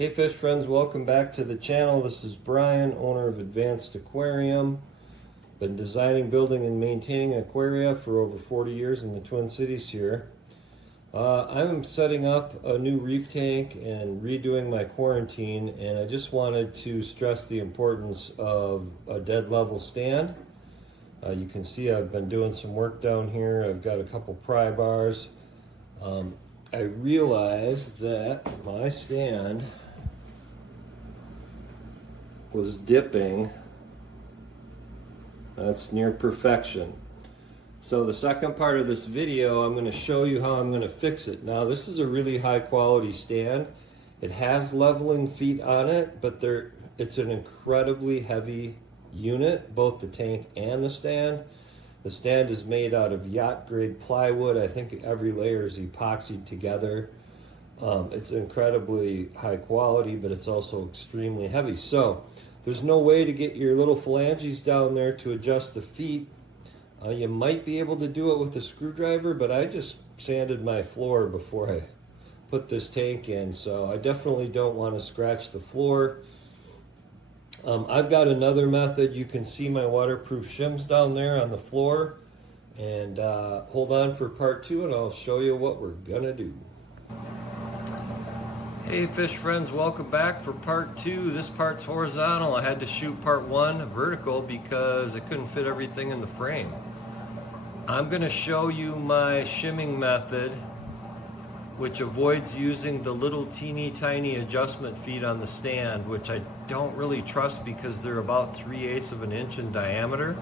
Hey fish friends, welcome back to the channel. This is Brian, owner of Advanced Aquarium. Been designing, building, and maintaining aquaria for over 40 years in the Twin Cities here. I'm setting up a new reef tank and redoing my quarantine, and I just wanted to stress the importance of a dead level stand. You can see I've been doing some work down here. I've got a couple pry bars. I realized that my stand was dipping. That's near perfection. So the second part of this video, I'm going to show you how I'm going to fix it. Now this is a really high quality stand. It has leveling feet on it, but it's an incredibly heavy unit, both the tank and the stand. The stand is made out of yacht grade plywood. I think every layer is epoxied together. It's incredibly high quality, but it's also extremely heavy. So there's no way to get your little phalanges down there to adjust the feet. You might be able to do it with a screwdriver, but I just sanded my floor before I put this tank in, so I definitely don't want to scratch the floor. I've got another method. You can see my waterproof shims down there on the floor. And hold on for part two and I'll show you what we're gonna do. Hey fish friends, welcome back for part two. This part's horizontal. I had to shoot part one vertical because I couldn't fit everything in the frame. I'm going to show you my shimming method, which avoids using the little teeny tiny adjustment feet on the stand, which I don't really trust because they're about 3/8 of an inch in diameter.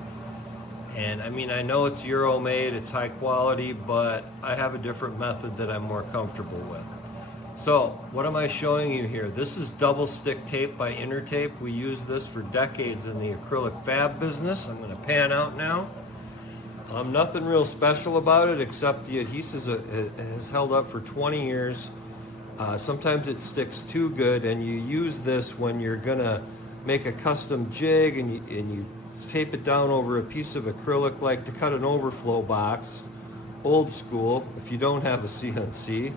And I mean, I know it's Euro made, it's high quality, but I have a different method that I'm more comfortable with. So what am I showing you here? This is double stick tape by Intertape. We use this for decades in the acrylic fab business. I'm going to pan out now. Nothing real special about it except the adhesive has held up for 20 years. Sometimes it sticks too good, and you use this when you're going to make a custom jig and you tape it down over a piece of acrylic, like to cut an overflow box, old school, if you don't have a CNC.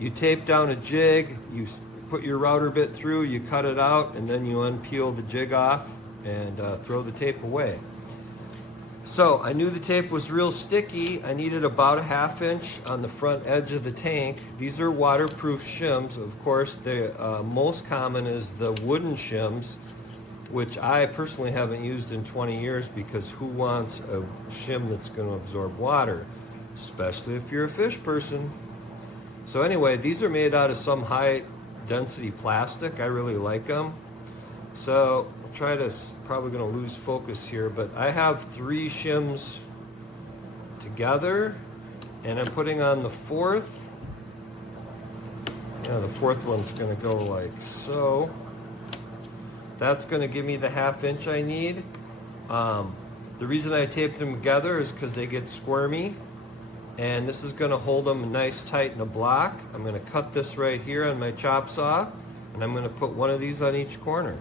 You tape down a jig, you put your router bit through, you cut it out, and then you unpeel the jig off and throw the tape away. So I knew the tape was real sticky. I needed about a 1/2 inch on the front edge of the tank. These are waterproof shims. Of course, the most common is the wooden shims, which I personally haven't used in 20 years because who wants a shim that's going to absorb water, especially if you're a fish person. So anyway, these are made out of some high density plastic. I really like them. So I'll try to, probably going to lose focus here, but I have 3 shims together and I'm putting on the fourth. The fourth one's going to go like so. That's going to give me the 1/2 inch I need. The reason I taped them together is because they get squirmy. And this is going to hold them nice tight in a block. I'm going to cut this right here on my chop saw, and I'm going to put one of these on each corner.